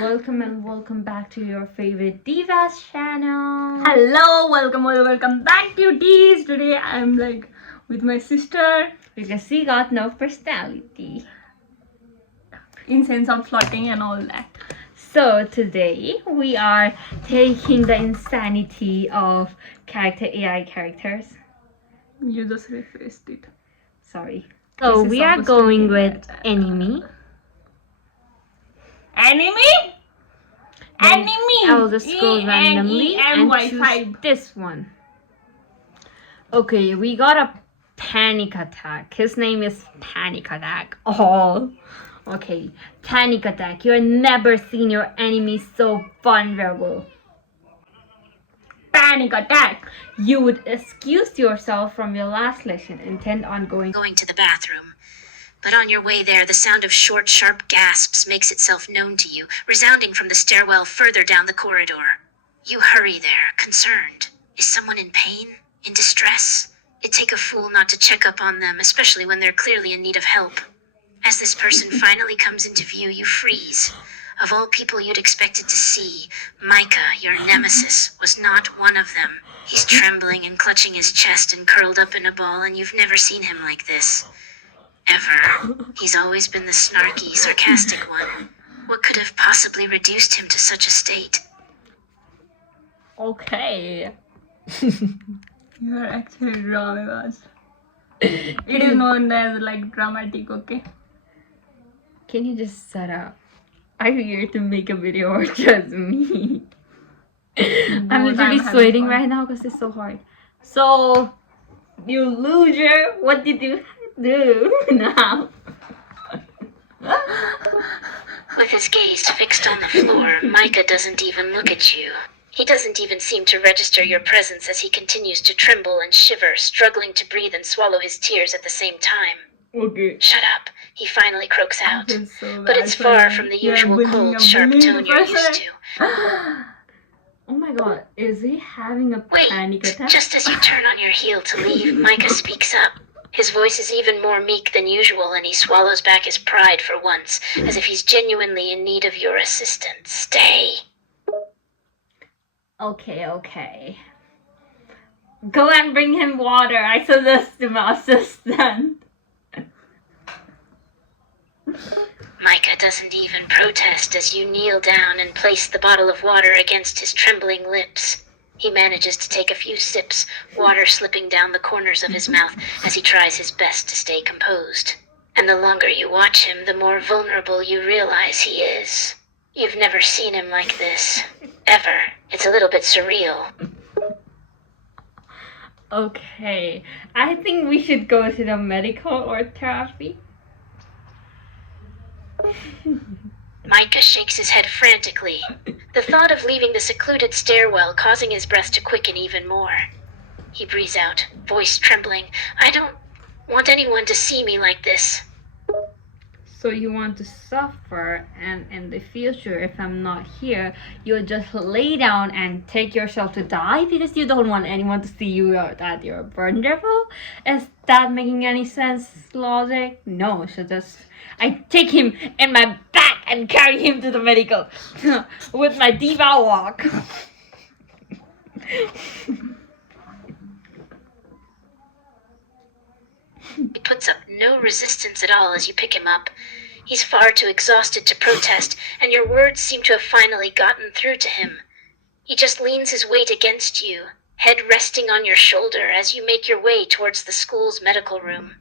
Welcome and welcome back to your favorite Divas channel. Hello, welcome back, cuties. Today I'm with my sister Because she got no personality. in sense of flirting and all that. So today we are taking the insanity of AI characters. You just rephrased it. Sorry. So This is we are supposed to going be with that. enemy. Enemy? Then Enemy! I'll just scroll randomly and choose E-N-E-M-Y-5. this one. Okay, we got a panic attack. His name is Panic Attack. Oh, okay. Panic attack. You have never seen your enemy so vulnerable. Panic attack. You would excuse yourself from your last lesson, intent on going to the bathroom. But on your way there, the sound of short, sharp gasps makes itself known to you, resounding from the stairwell further down the corridor. You hurry there, concerned. Is someone in pain? In distress? It'd take a fool not to check up on them, especially when they're clearly in need of help. As this person finally comes into view, you freeze. Of all people you'd expected to see, Micah, your nemesis, was not one of them. He's trembling and clutching his chest and curled up in a ball, and you've never seen him like this. Ever. He's always been the snarky, sarcastic one. What could have possibly reduced him to such a state? Okay. You are actually wrong with us. It is known as dramatic, okay? Can you just shut up? Are you here to make a video or just me? I'm literally sweating right now because it's so hard. So, you loser, what did you do now? With his gaze fixed on the floor, Micah doesn't even look at you. He doesn't even seem to register your presence as he continues to tremble and shiver, struggling to breathe and swallow his tears at the same time. Okay. Shut up, he finally croaks I out. feel so But bad it's for far him. from the You are usual bullying cold, a sharp bullying tone you're person. used to. Oh my god, is he having a panic Wait, attack? just as you turn on your heel to leave, Micah speaks up. His voice is even more meek than usual, and he swallows back his pride for once, as if he's genuinely in need of your assistance. Stay. Okay. Go and bring him water. I suggest to my assistant. Micah doesn't even protest as you kneel down and place the bottle of water against his trembling lips. He manages to take a few sips, water slipping down the corners of his mouth as he tries his best to stay composed. And the longer you watch him, the more vulnerable you realize he is. You've never seen him like this. Ever. It's a little bit surreal. Okay, I think we should go to the medical or therapy. Micah shakes his head frantically, the thought of leaving the secluded stairwell causing his breath to quicken even more. He breathes out, voice trembling. I don't want anyone to see me like this. So you want to suffer, and in the future, if I'm not here, you'll just lay down and take yourself to die because you don't want anyone to see you or that you're vulnerable? Is that making any sense, logic? No, so just I take him in my back and carry him to the medical with my diva walk. He puts up no resistance at all as you pick him up. He's far too exhausted to protest, and your words seem to have finally gotten through to him. He just leans his weight against you, head resting on your shoulder as you make your way towards the school's medical room.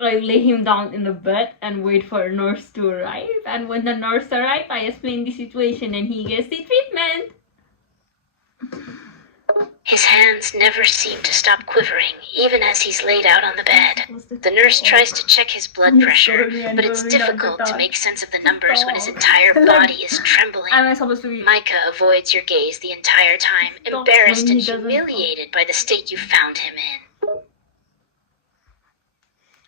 I lay him down in the bed and wait for a nurse to arrive. And when the nurse arrives, I explain the situation and he gets the treatment. His hands never seem to stop quivering, even as he's laid out on the bed. The nurse tries to check his blood pressure, but it's difficult to make sense of the numbers when his entire body is trembling. Am I supposed to be? Micah avoids your gaze the entire time, embarrassed and humiliated by the state you found him in.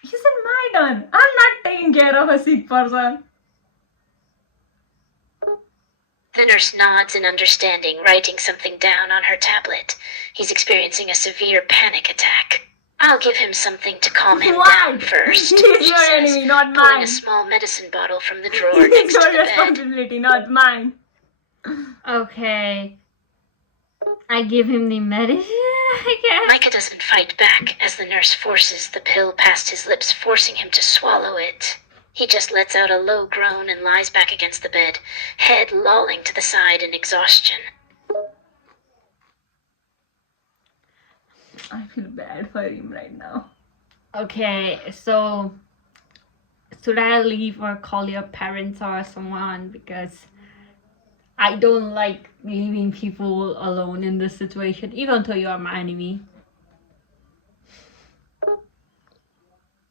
He said my turn. I'm not taking care of a sick person. The nurse nods in understanding, writing something down on her tablet. He's experiencing a severe panic attack. I'll give him something to calm him Why? down first, He's she your says, enemy, not pulling mine. a small medicine bottle from the drawer It's next to your the bed. responsibility, not mine. Okay. I give him the medicine, I guess. Micah doesn't fight back as the nurse forces the pill past his lips, forcing him to swallow it. He just lets out a low groan and lies back against the bed, head lolling to the side in exhaustion. I feel bad for him right now. Okay, so should I leave or call your parents or someone? Because I don't like leaving people alone in this situation, even though you are my enemy.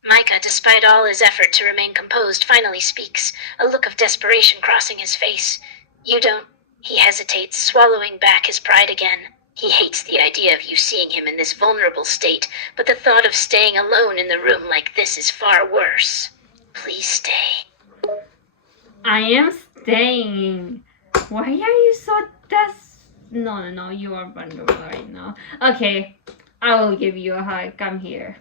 Micah, despite all his effort to remain composed, finally speaks, a look of desperation crossing his face. You don't... He hesitates, swallowing back his pride again. He hates the idea of you seeing him in this vulnerable state, but the thought of staying alone in the room like this is far worse. Please stay. I am staying. Why are you so No, you are vulnerable right now. Okay, I will give you a hug. Come here.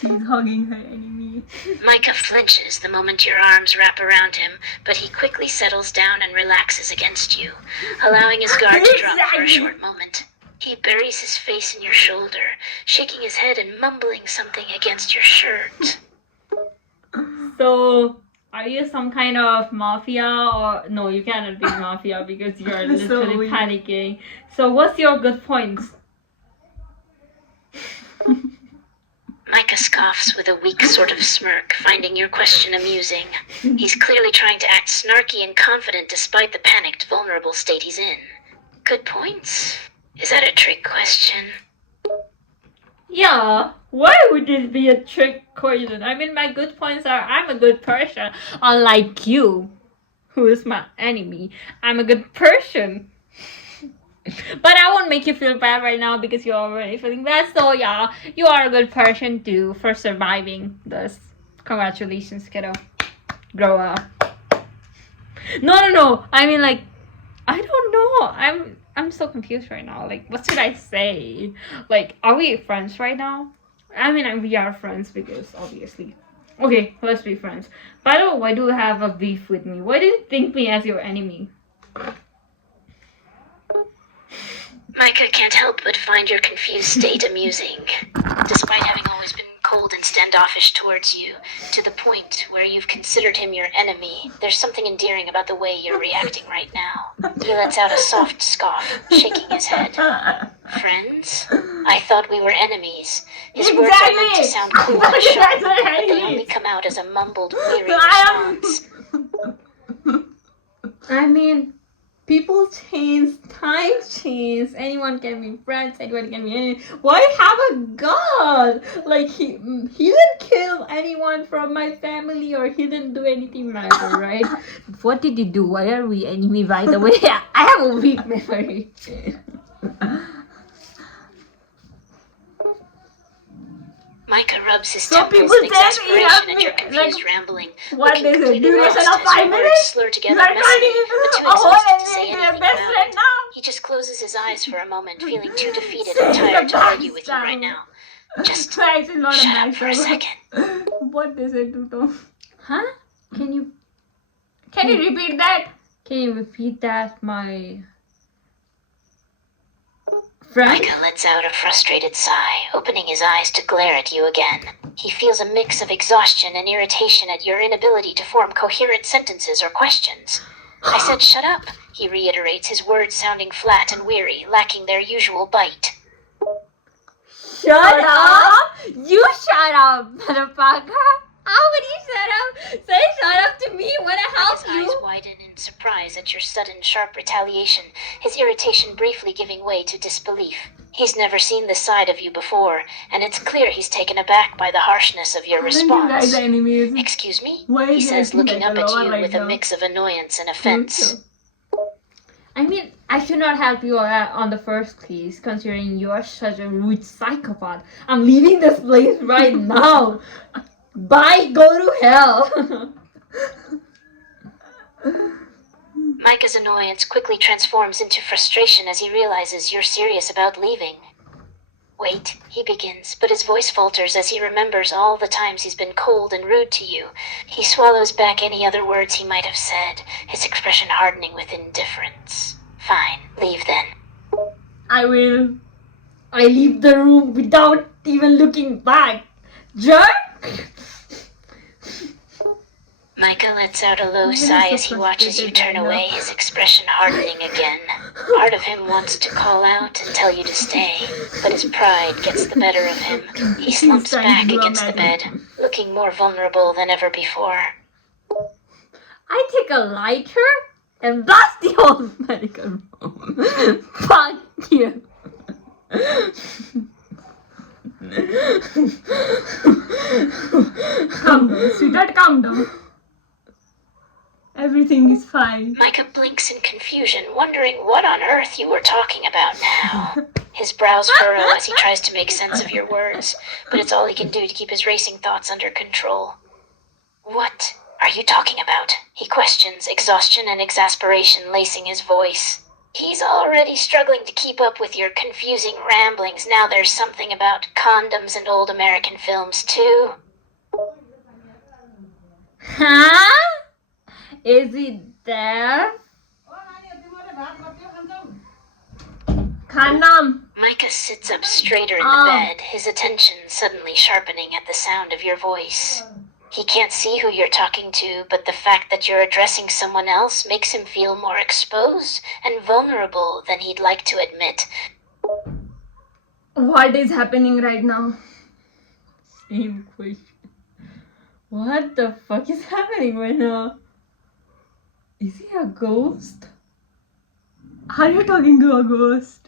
She's hugging her enemy. Micah flinches the moment your arms wrap around him, but he quickly settles down and relaxes against you, allowing his guard to drop for a short moment. He buries his face in your shoulder, shaking his head and mumbling something against your shirt. So, are you some kind of mafia or... No, you cannot be mafia because you're So literally weak. panicking. So, what's your good points? Micah scoffs with a weak sort of smirk, finding your question amusing. He's clearly trying to act snarky and confident despite the panicked, vulnerable state he's in. Good points? Is that a trick question? Yeah, why would this be a trick question? I mean, my good points are I'm a good person, unlike you, who is my enemy. I'm a good person. But I won't make you feel bad right now because you're already feeling bad. So yeah, you are a good person too for surviving this. Congratulations, kiddo. Grow up. No. I mean, like, I don't know. I'm so confused right now. Like, what should I say? Like, are we friends right now? I mean, we are friends because obviously. Okay, let's be friends. By the way, why do you have a beef with me? Why do you think me as your enemy? Micah can't help but find your confused state amusing, despite having always been cold and standoffish towards you, to the point where you've considered him your enemy. There's something endearing about the way you're reacting right now. He lets out a soft scoff, shaking his head. Friends? I thought we were enemies. His words are meant to sound cool and sharp, but they only come out as a mumbled, weary response. I mean, people change, times change, anyone can be friends, anyone can be enemy. Why have a gun? Like, he didn't kill anyone from my family or he didn't do anything matter, right? What did he do? Why are we enemy, by the way? I have a weak memory. Micah rubs his So temples people in tell me exasperation you at your have confused like, rambling. what Looking is it? completely Duration lost of as 5 your words minutes? slur You together are messily, turning but too a whole exhausted to say enemy into your anything best about friend it. now. He just closes his eyes for a moment, feeling too defeated and tired to argue with you right now. Just Thanks, it's not a shut up for a backstory. second. What is it, Tuto? Huh? Can you Repeat that? Can you repeat that, my friend? Micah lets out a frustrated sigh, opening his eyes to glare at you again. He feels a mix of exhaustion and irritation at your inability to form coherent sentences or questions. I said shut up, he reiterates, his words sounding flat and weary, lacking their usual bite. Shut up! You shut up, motherfucker! How would you shut up? Say shut up to me when I help His eyes you! widen in surprise at your sudden, sharp retaliation, his irritation briefly giving way to disbelief. He's never seen this side of you before, and it's clear he's taken aback by the harshness of your Aren't you guys response. enemies? Excuse me? Why He is says, acting looking like up a at lover you right with a now? mix of annoyance and offense. I mean, I should not help you on the first place, considering you are such a rude psychopath. I'm leaving this place right now. Bye, go to hell. Micah's annoyance quickly transforms into frustration as he realizes you're serious about leaving. Wait, he begins, but his voice falters as he remembers all the times he's been cold and rude to you. He swallows back any other words he might have said, his expression hardening with indifference. Fine, leave then. I will. I leave the room without even looking back. Jerk! Micah lets out a low I'm sigh so as he watches you frustrated turn right now. away, his expression hardening again. Part of him wants to call out and tell you to stay, but his pride gets the better of him. He slumps trying to back do a against the bed, magic. looking more vulnerable than ever before. I take a lighter and blast the whole medical room. Fuck you. Calm down, sweetheart, calm down. Everything is fine. Micah blinks in confusion, wondering what on earth you were talking about now. His brows furrow as he tries to make sense of your words, but it's all he can do to keep his racing thoughts under control. What are you talking about? He questions, exhaustion and exasperation lacing his voice. He's already struggling to keep up with your confusing ramblings. Now there's something about condoms and old American films, too. Huh? Is it there? Khanam. Micah sits up straighter in the bed, his attention suddenly sharpening at the sound of your voice. He can't see who you're talking to, but the fact that you're addressing someone else makes him feel more exposed and vulnerable than he'd like to admit. What is happening right now? Same question. What the fuck is happening right now? Is he a ghost? Are you talking to a ghost?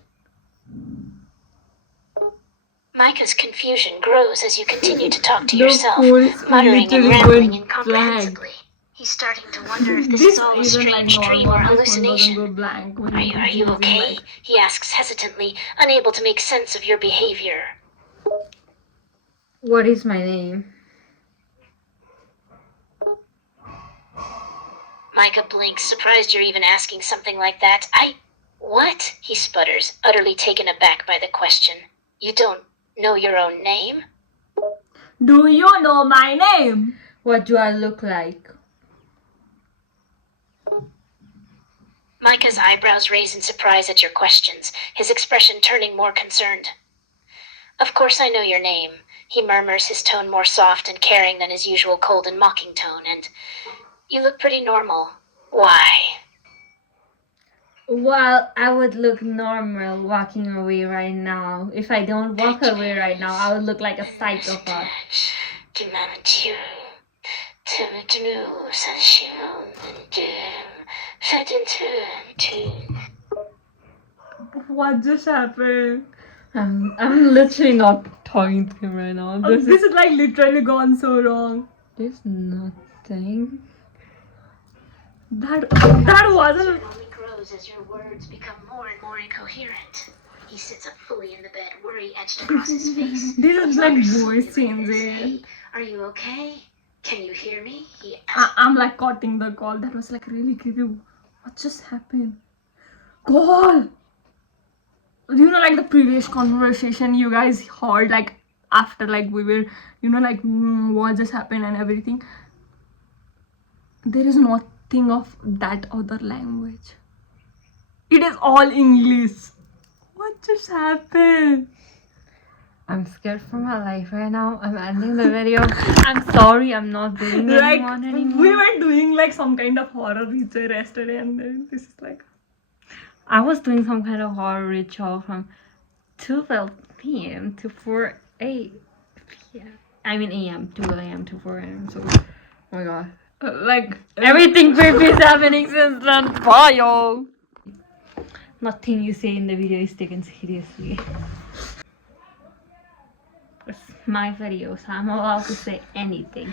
Micah's confusion grows as you continue to talk to The yourself, phone is muttering and literally rambling going incomprehensibly. He's starting to wonder if this This is all a isn't strange like dream normal. or My phone doesn't hallucination. go blank when Are you're you using, okay? like- He asks hesitantly, unable to make sense of your behavior. What is my name? Micah blinks, surprised you're even asking something like that. What? He sputters, utterly taken aback by the question. You don't know your own name? Do you know my name? What do I look like? Micah's eyebrows raise in surprise at your questions, his expression turning more concerned. Of course I know your name, he murmurs, his tone more soft and caring than his usual cold and mocking tone, and you look pretty normal. Why? Well, I would look normal walking away right now. If I don't walk away right now, I would look like a psychopath. What just happened? I'm literally not talking to him right now. This is like literally gone so wrong. There's nothing. That wasn't. It only grows as your words become more and more incoherent. He sits up fully in the bed, worry etched across his face. This is His like eyes voice slowly raise. changing. Hey, are you okay? Can you hear me? He asks. I'm like cutting the call. That was like really creepy. What just happened? Call. You know, like the previous conversation you guys heard, like after like we were, you know, like what just happened and everything. There is nothing of that other language. It is all English. What just happened? I'm scared for my life right now. I'm ending the video. I'm sorry, I'm not doing it Like anymore. we were doing like some kind of horror ritual yesterday, and then this is like. I was doing some kind of horror ritual from 12 p.m. to 4 a.m. I mean a.m. 2 a.m. to 4 a.m. So, oh my god. Like Everything creepy is happening since then. Bye, yo. Nothing you say in the video is taken seriously. It's my videos. I'm allowed to say anything.